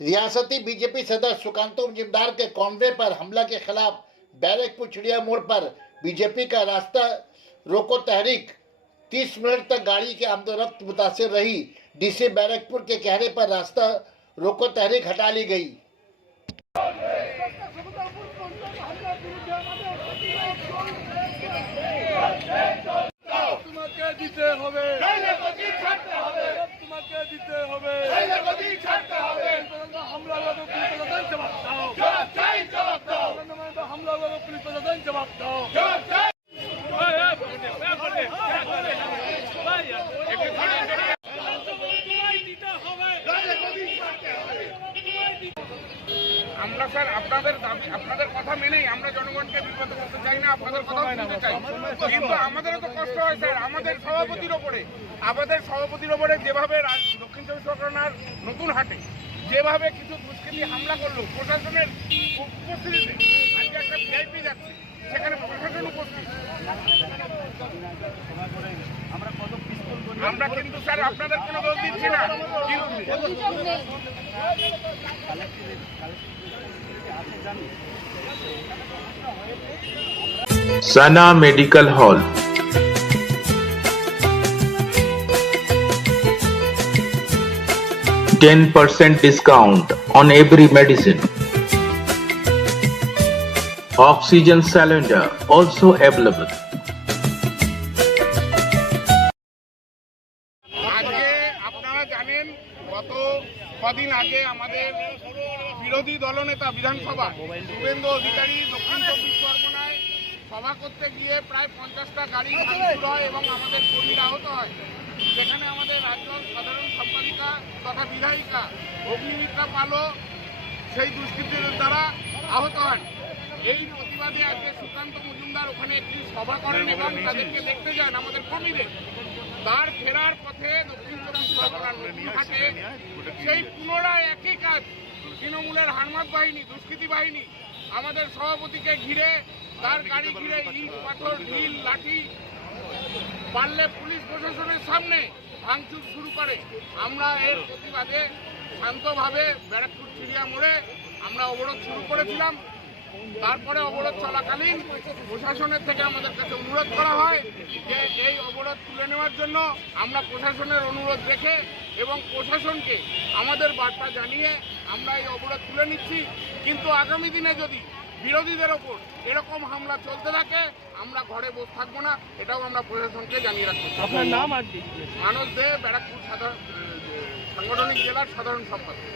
रियासती बीजेपी सदस्य सुकांतो मजुमदार के कॉन्वे पर हमला के खिलाफ बैरकपुर चिड़िया मोड़ पर बीजेपी का रास्ता रोको तहरीक 30 मिनट तक गाड़ी के आमदोरफ्त मुतासिर रही। डीसी बैरकपुर के कहने पर रास्ता रोको तहरीक हटा ली गई। আমরা স্যার আপনাদের দাবি আপনাদের কথা মেনেই আমরা জনগণকে বিব্রত করতে চাই না, আপনাদের কথা শুনতে চাই, কিন্তু আমাদেরও তো কষ্ট হয় স্যার। আমাদের সভাপতির ওপরে যেভাবে দক্ষিণ চব্বিশ পরগনার নতুন হাটে যেভাবে কিছু দুষ্কৃতী হামলা করলো প্রশাসনের উপস্থিতিতে, আজকে একটা ভিআইপি যাচ্ছে সেখানে প্রশাসন উপস্থিত, আমরা কিন্তু স্যার আপনাদের কোনো দোষ দিচ্ছি না, Sana Medical Hall. %10 discount on every medicine. Oxygen cylinder also available. আজকে আপনারা জানেন গত কদিন আগে আমাদের বিরোধী দলনেতা বিধানসভা শুভেন্দু অধিকারী দক্ষিণ চব্বিশ পরগনায় সভা করতে গিয়ে প্রায় 50টা গাড়ি ভাঙচুর হয় এবং আমাদের কর্মীরা আহত হয়। সেখানে আমাদের রাজ্য সাধারণ সম্পাদিকা তথা বিধায়িকা অগ্নিমিত্রা পালও সেই দুষ্কৃতীদের দ্বারা আহত হন। এই প্রতিবাদে আজকে সুকান্ত মজুমদার ওখানে একটি সভা করেন এবং তাদেরকে দেখতে যান আমাদের কর্মীদের। তার ফেরার পথে দক্ষিণ চব্বিশ পরগনার নতুনহাটে সেই পুনরায় একই কাজ তৃণমূলের হারমাত বাহিনী দুষ্কৃতী বাহিনী আমাদের সভাপতিকে ঘিরে তার গাড়ি ঘিরে ইট পাথর ঢিল লাঠি পারলে পুলিশ প্রশাসনের সামনে ভাঙচুর শুরু করে। আমরা এর প্রতিবাদে শান্তভাবে ব্যারাকপুর চিড়িয়া মোড়ে আমরা অবরোধ শুরু করেছিলাম। তারপরে অবরোধ চলাকালীন প্রশাসনের থেকে আমাদের কাছে অনুরোধ করা হয় যে এই অবরোধ তুলে নেওয়ার জন্য। আমরা প্রশাসনের অনুরোধ রেখে এবং প্রশাসনকে আমাদের বার্তা জানিয়ে আমরা এই অবরোধ তুলে নিচ্ছি। কিন্তু আগামী দিনে যদি বিরোধীদের ওপর এরকম হামলা চলতে থাকে আমরা ঘরে বসে থাকবো না, এটাও আমরা প্রশাসনকে জানিয়ে রাখবো। আপনার নাম আর মানস দে, ব্যারাকপুর সাংগঠনিক জেলার সাধারণ সম্পাদক।